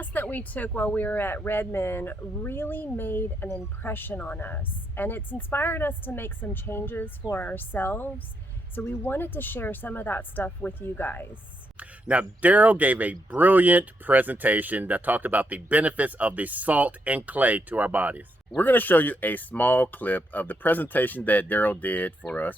class that we took while we were at Redmond really made an impression on us, and it's inspired us to make some changes for ourselves. So we wanted to share some of that stuff with you guys. Now, Daryl gave a brilliant presentation that talked about the benefits of the salt and clay to our bodies. We're going to show you a small clip of the presentation that Daryl did for us.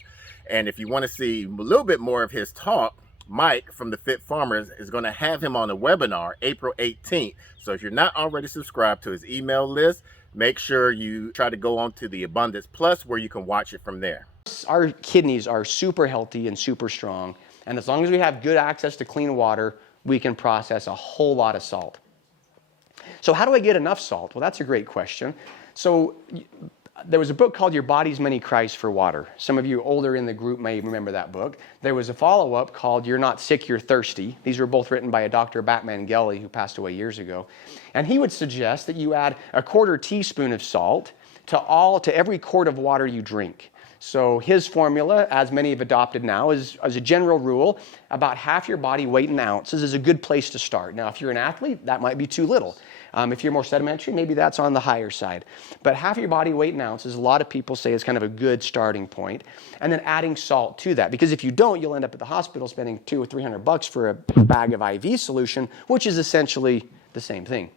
And if you want to see a little bit more of his talk, Mike from the Fit Farmers is going to have him on a webinar April 18th. So if you're not already subscribed to his email list, make sure you try to go on to the Abundance Plus where you can watch it from there. Our kidneys are super healthy and super strong. And as long as we have good access to clean water, we can process a whole lot of salt. So how do I get enough salt? Well, that's a great question. So there was a book called Your Body's Many Cries for Water. Some of you older in the group may remember that book. There was a follow-up called You're Not Sick, You're Thirsty. These were both written by a Dr. Batman Gelly, who passed away years ago. And he would suggest that you add a 1/4 teaspoon of salt to every quart of water you drink. So his formula, as many have adopted now, is as a general rule, about half your body weight in ounces is a good place to start. Now, if you're an athlete, that might be too little. If you're more sedimentary, maybe that's on the higher side. But half your body weight in ounces, a lot of people say is kind of a good starting point. And then adding salt to that. Because if you don't, you'll end up at the hospital spending $200 or $300 for a bag of IV solution, which is essentially the same thing.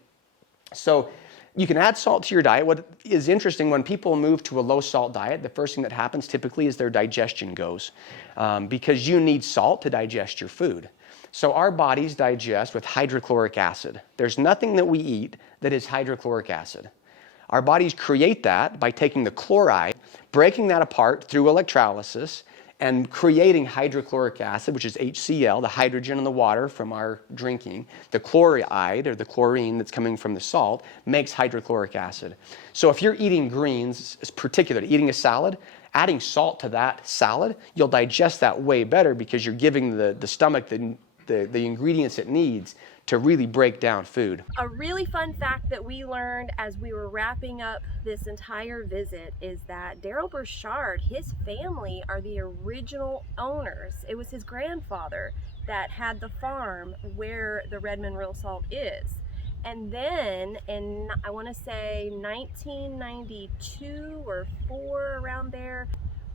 So you can add salt to your diet. What is interesting, when people move to a low salt diet, the first thing that happens typically is their digestion goes. Because you need salt to digest your food. So our bodies digest with hydrochloric acid. There's nothing that we eat that is hydrochloric acid. Our bodies create that by taking the chloride, breaking that apart through electrolysis, and creating hydrochloric acid, which is HCl, the hydrogen in the water from our drinking. The chloride, or the chlorine that's coming from the salt, makes hydrochloric acid. So if you're eating greens, particularly eating a salad, adding salt to that salad, you'll digest that way better because you're giving the stomach the ingredients it needs to really break down food. A really fun fact that we learned as we were wrapping up this entire visit is that Daryl Burchard, his family are the original owners. It was his grandfather that had the farm where the Redmond RealSalt is. And then in, I want to say 1992 or 4, around there,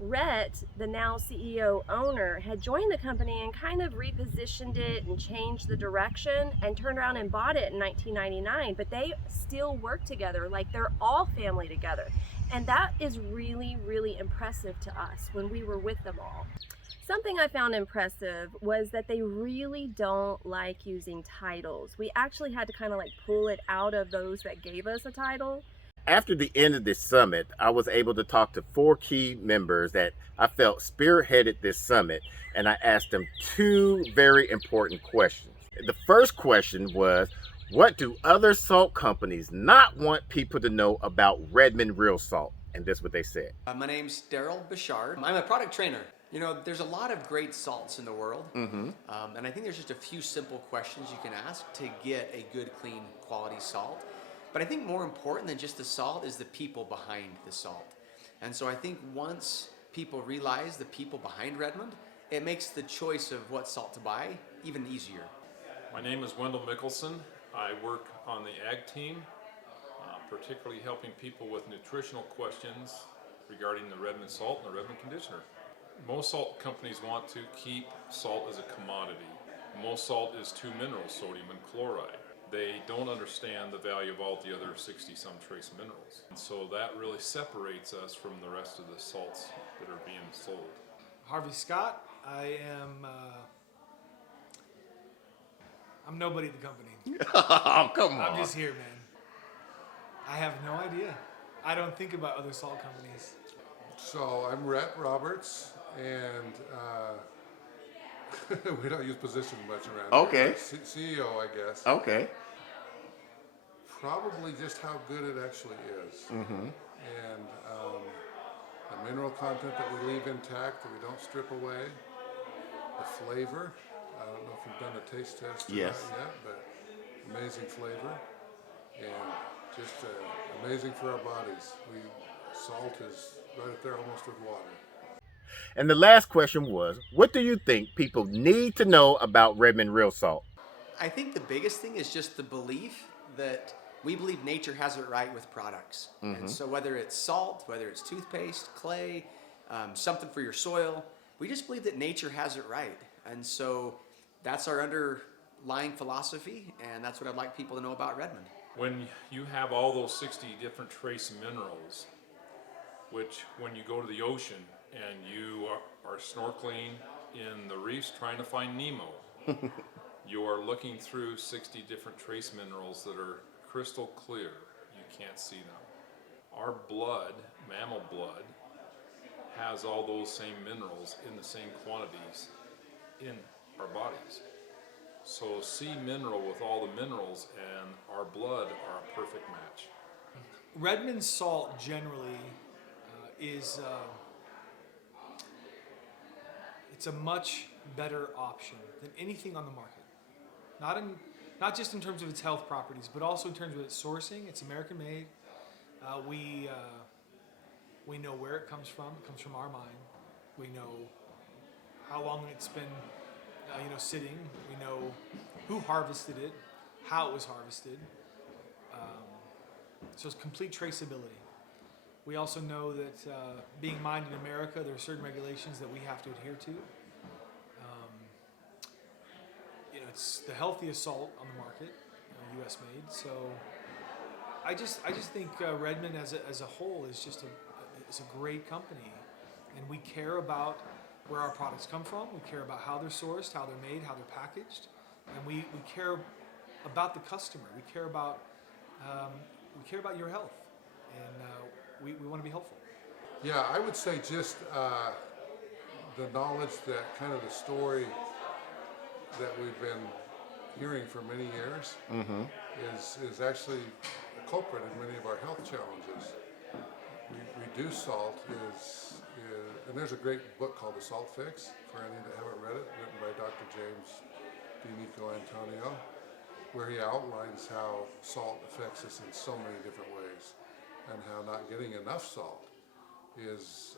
Rhett, the now CEO owner, had joined the company and kind of repositioned it and changed the direction and turned around and bought it in 1999. But they still work together, like they're all family together. And that is really, really impressive to us when we were with them all. Something I found impressive was that they really don't like using titles. We actually had to kind of like pull it out of those that gave us a title. After the end of this summit, I was able to talk to 4 key members that I felt spearheaded this summit, and I asked them 2 very important questions. The first question was, what do other salt companies not want people to know about Redmond RealSalt? And this is what they said. My name's Daryl Burchard. I'm a product trainer. You know, there's a lot of great salts in the world, and I think there's just a few simple questions you can ask to get a good, clean, quality salt. But I think more important than just the salt is the people behind the salt. And so I think once people realize the people behind Redmond, it makes the choice of what salt to buy even easier. My name is Wendell Mickelson. I work on the ag team, particularly helping people with nutritional questions regarding the Redmond salt and the Redmond conditioner. Most salt companies want to keep salt as a commodity. Most salt is 2 minerals, sodium and chloride. They don't understand the value of all the other 60-some trace minerals. And so that really separates us from the rest of the salts that are being sold. Harvey Scott. I'm nobody at the company. Oh, come on. I'm just here, man. I have no idea. I don't think about other salt companies. So I'm Rhett Roberts, and we don't use position much around Okay. here. CEO, I guess. Okay. Probably just how good it actually is. And the mineral content that we leave intact, that we don't strip away. The flavor. I don't know if you've done a taste test or not yet, but amazing flavor. And just amazing for our bodies. Salt is right up there almost with water. And the last question was, what do you think people need to know about Redmond RealSalt? I think the biggest thing is just the belief that we believe nature has it right with products. And so whether it's salt, whether it's toothpaste, clay, something for your soil, we just believe that nature has it right. And so that's our underlying philosophy, and that's what I'd like people to know about Redmond. When you have all those 60 different trace minerals, which when you go to the ocean and you are snorkeling in the reefs trying to find Nemo, you are looking through 60 different trace minerals that are crystal clear. You can't see them. Our blood, mammal blood, has all those same minerals in the same quantities in our bodies. So sea mineral with all the minerals and our blood are a perfect match. Redmond salt generally is it's a much better option than anything on the market. Not just in terms of its health properties, but also in terms of its sourcing. It's American made. We know where it comes from. It comes from our mine. We know how long it's been sitting. We know who harvested it, how it was harvested. So it's complete traceability. We also know that being mined in America, there are certain regulations that we have to adhere to. It's the healthiest salt on the market, U.S. made. So I just think Redmond as a whole is just a great company, and we care about where our products come from. We care about how they're sourced, how they're made, how they're packaged, and we care about the customer. We care about your health, and we want to be helpful. Yeah, I would say just the knowledge that kind of the story that we've been hearing for many years is actually a culprit in many of our health challenges. Reduced salt is, and there's a great book called The Salt Fix for any that haven't read it, written by Dr. James DiNico Antonio, where he outlines how salt affects us in so many different ways, and how not getting enough salt is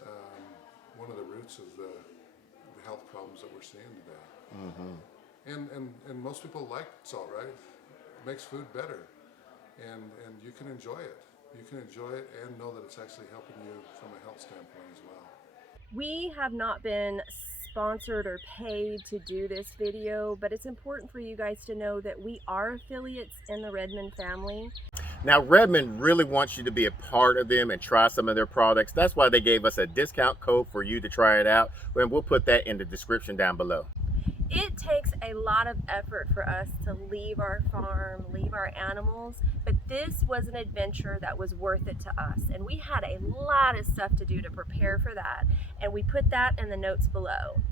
one of the roots of the health problems that we're seeing today. And most people like salt, right? It makes food better, and you can enjoy it. You can enjoy it and know that it's actually helping you from a health standpoint as well. We have not been sponsored or paid to do this video, but it's important for you guys to know that we are affiliates in the Redmond family. Now, Redmond really wants you to be a part of them and try some of their products. That's why they gave us a discount code for you to try it out, and we'll put that in the description down below. It takes a lot of effort for us to leave our farm, leave our animals, but this was an adventure that was worth it to us. And we had a lot of stuff to do to prepare for that, and we put that in the notes below.